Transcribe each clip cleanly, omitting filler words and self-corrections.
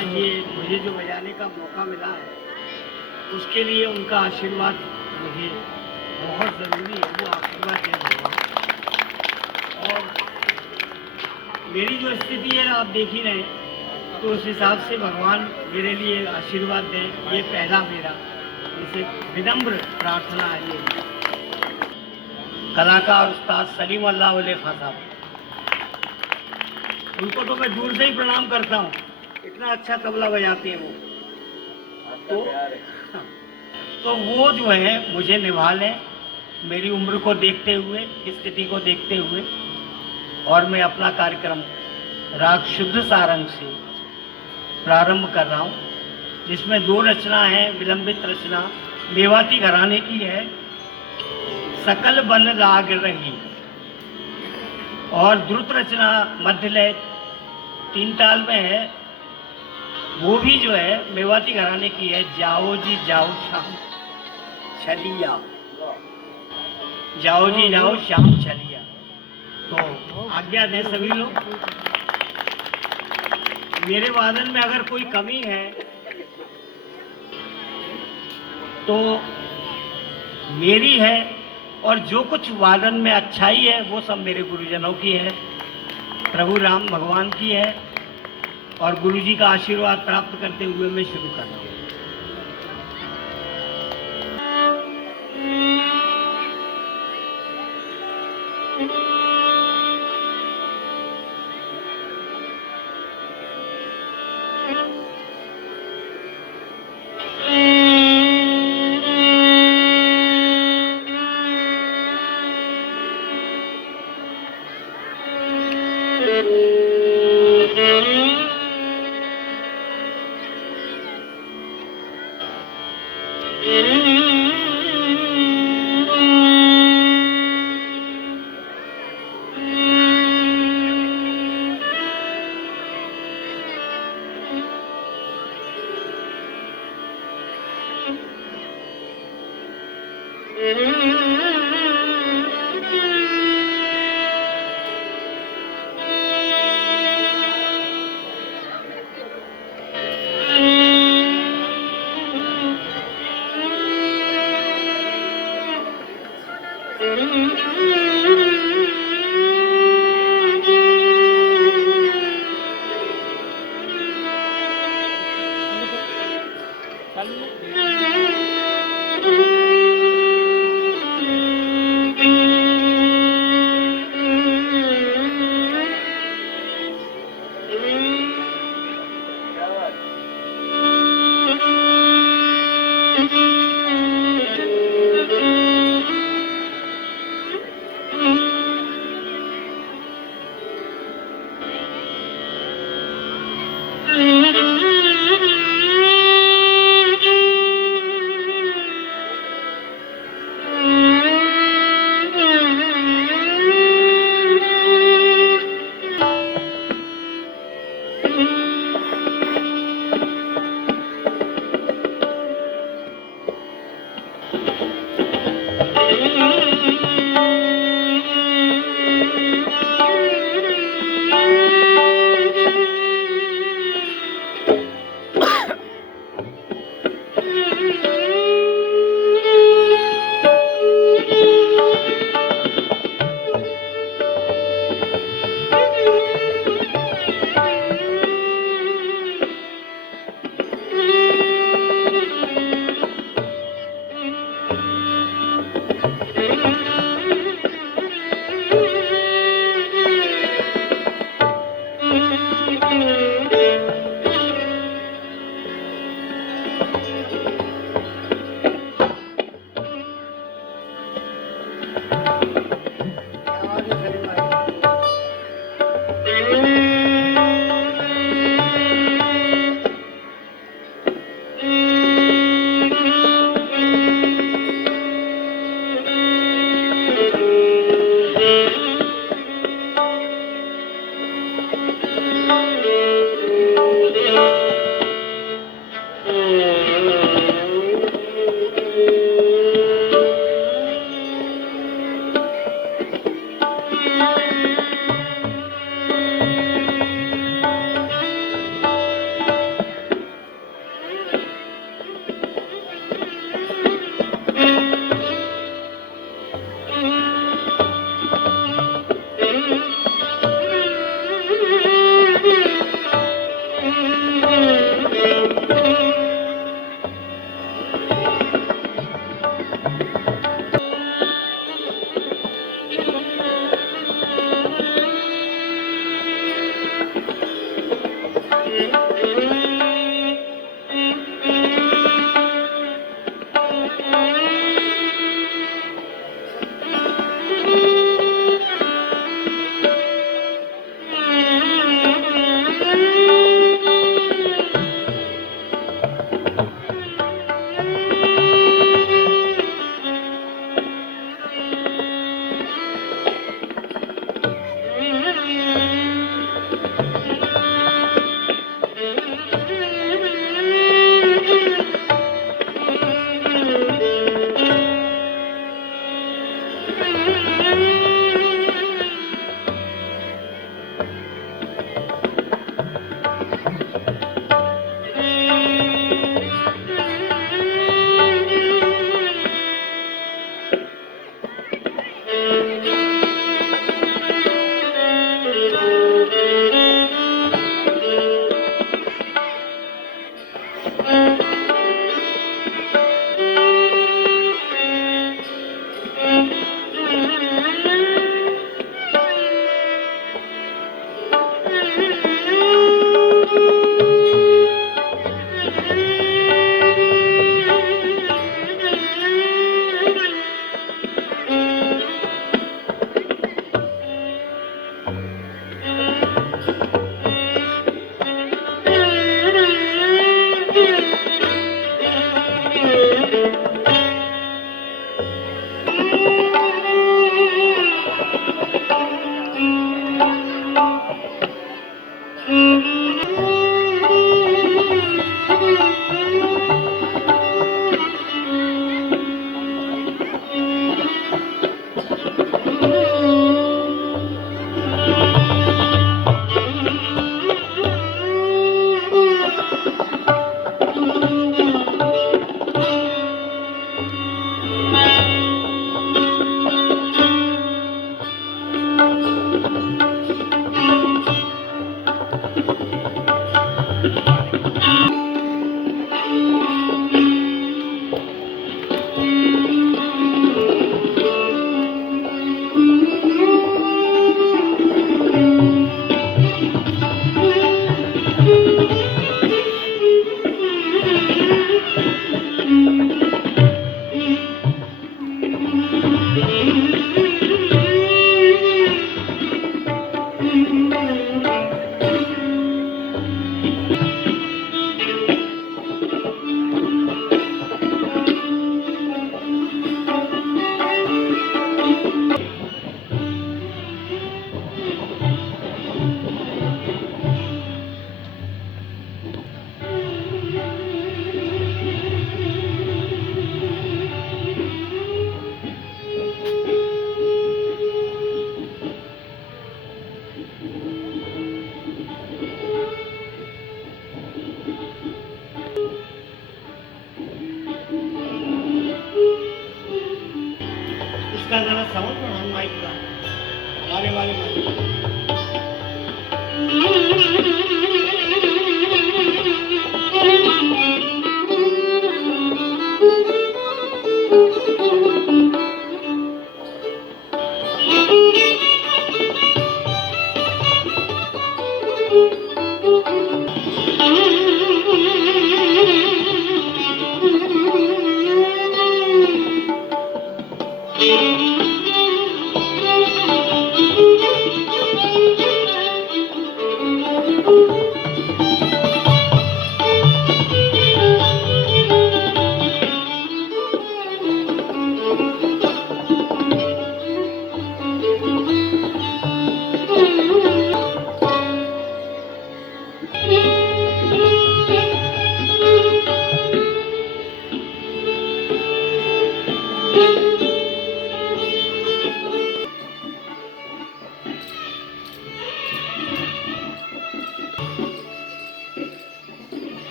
आज ये मुझे जो बजाने का मौका मिला है उसके लिए उनका आशीर्वाद मुझे बहुत ज़रूरी है। वो आशीर्वाद दे भगवान। और मेरी जो स्थिति है आप देख ही रहे हैं, तो उस हिसाब से भगवान मेरे लिए आशीर्वाद दें, ये पहला मेरा इसे विनम्र प्रार्थना है। ये कलाकार उस्ताद सलीम अल्लाह वली खां साहब, उनको तो मैं दूर से ही प्रणाम करता हूँ, इतना अच्छा तबला बजाते हैं वो। तो वो जो है मुझे निभा लें, मेरी उम्र को देखते हुए, स्थिति को देखते हुए, और मैं अपना कार्यक्रम राग शुद्ध सारंग से प्रारंभ कर रहा हूँ, जिसमें 2 रचना है। विलंबित रचना मेवाती घराने की है, सकल बन लाग रही, और द्रुत रचना मध्य लय 3 ताल में है, वो भी जो है मेवाती घराने की है। जाओ जी जाओ शाम चलिया, जाओ जी जाओ शाम चलिया। तो आज्ञा दें सभी लोग। मेरे वादन में अगर कोई कमी है तो मेरी है, और जो कुछ वादन में अच्छाई है वो सब मेरे गुरुजनों की है, प्रभु राम भगवान की है, और गुरु जी का आशीर्वाद प्राप्त करते हुए मैं शुरू कर रहा हूँ।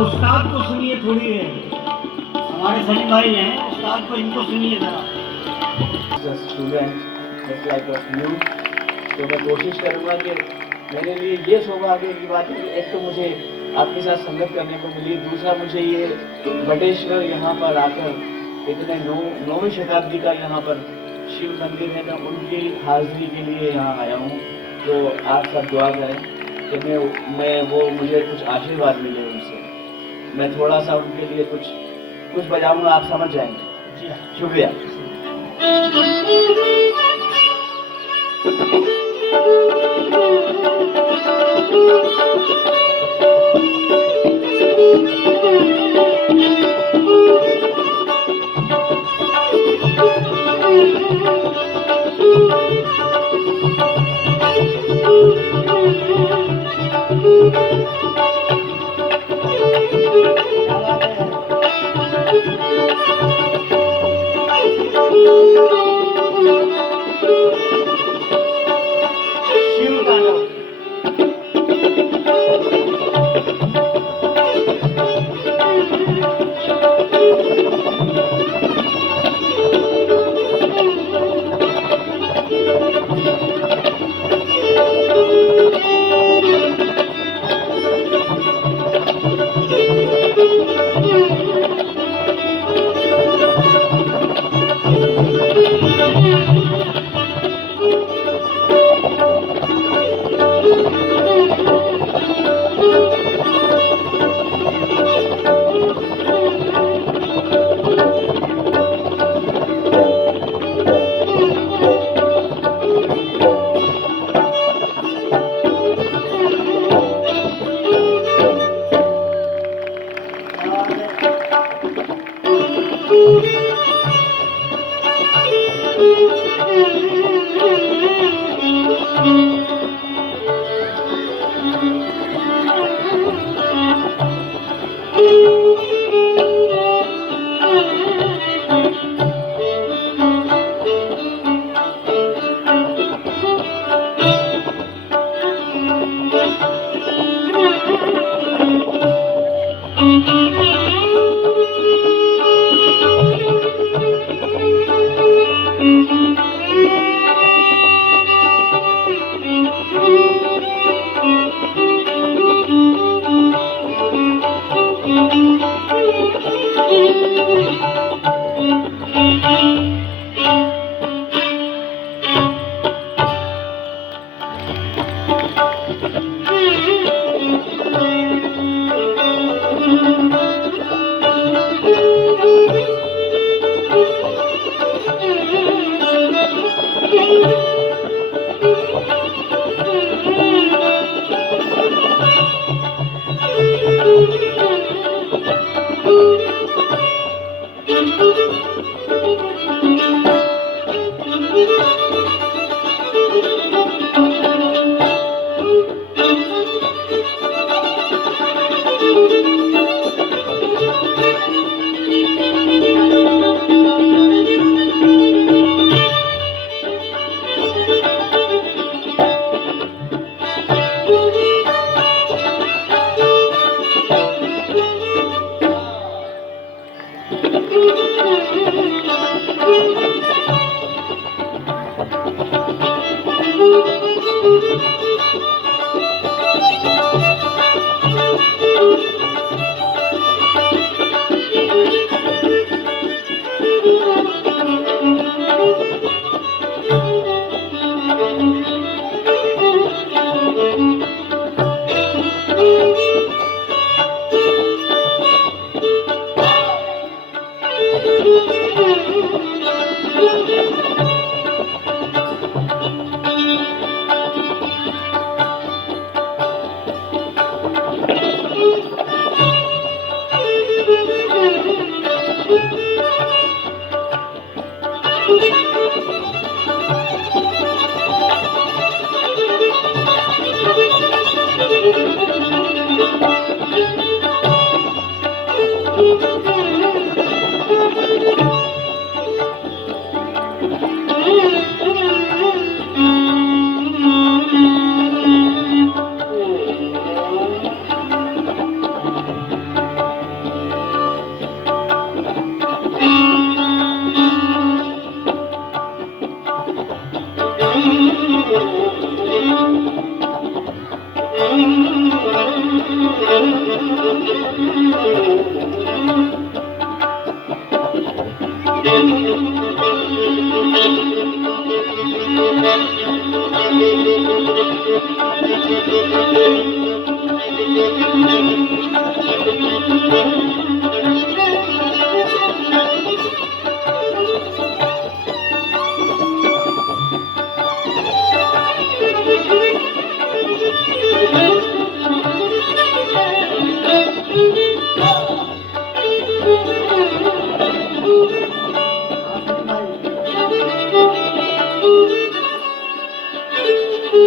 उस्ताद को सुनिए थोड़ी देर, हमारे सलीम भाई हैं उस्ताद को, इनको सुनिए जरा। स्टूडेंट लाइक ऑफ यू, तो मैं कोशिश करूँगा कि मेरे लिए ये सौभाग्य की बात है कि एक तो मुझे आपके साथ संगत करने को मिली, दूसरा मुझे ये बटेश्वर यहाँ पर आकर इतने 9वीं शताब्दी का यहाँ पर शिव मंदिर है, मैं उनकी हाजिरी के लिए यहाँ आया हूँ। तो आप सब दुआ करें कि मैं वो मुझे कुछ आशीर्वाद मिले उनसे, मैं थोड़ा सा उनके लिए कुछ बजाऊंगा, आप समझ जाएंगे। जी हाँ, शुक्रिया।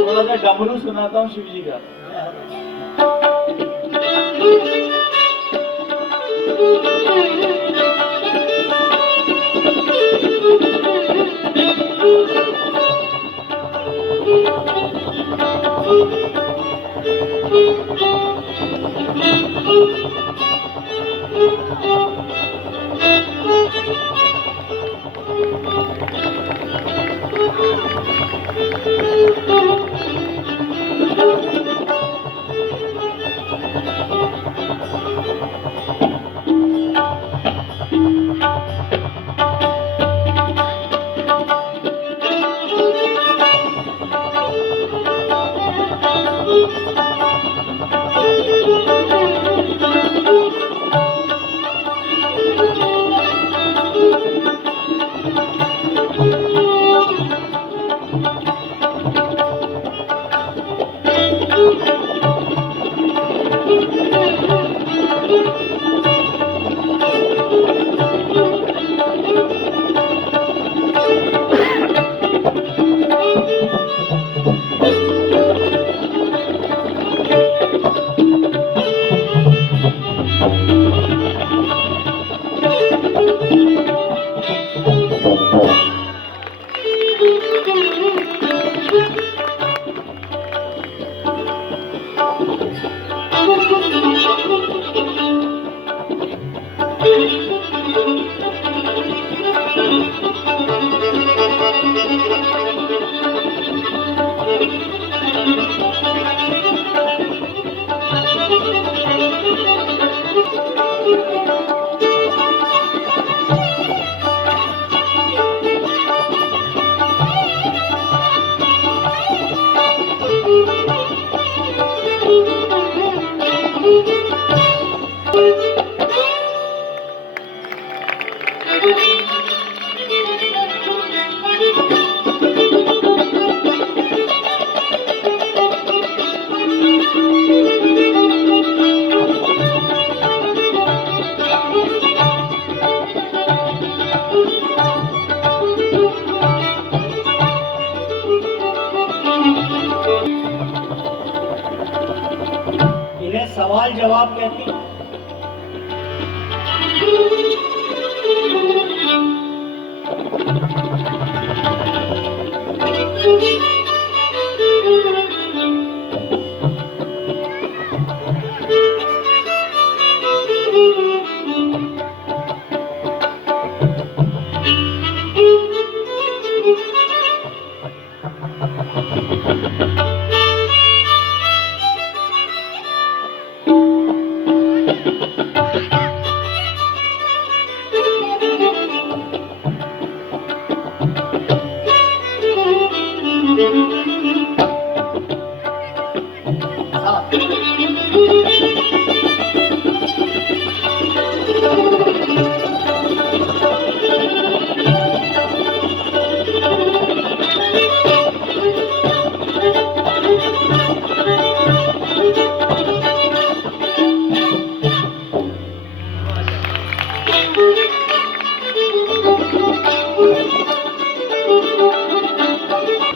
थोड़ा सा डमरू सुनाता हूँ शिव जी का। इन्हें सवाल जवाब कहते हैं।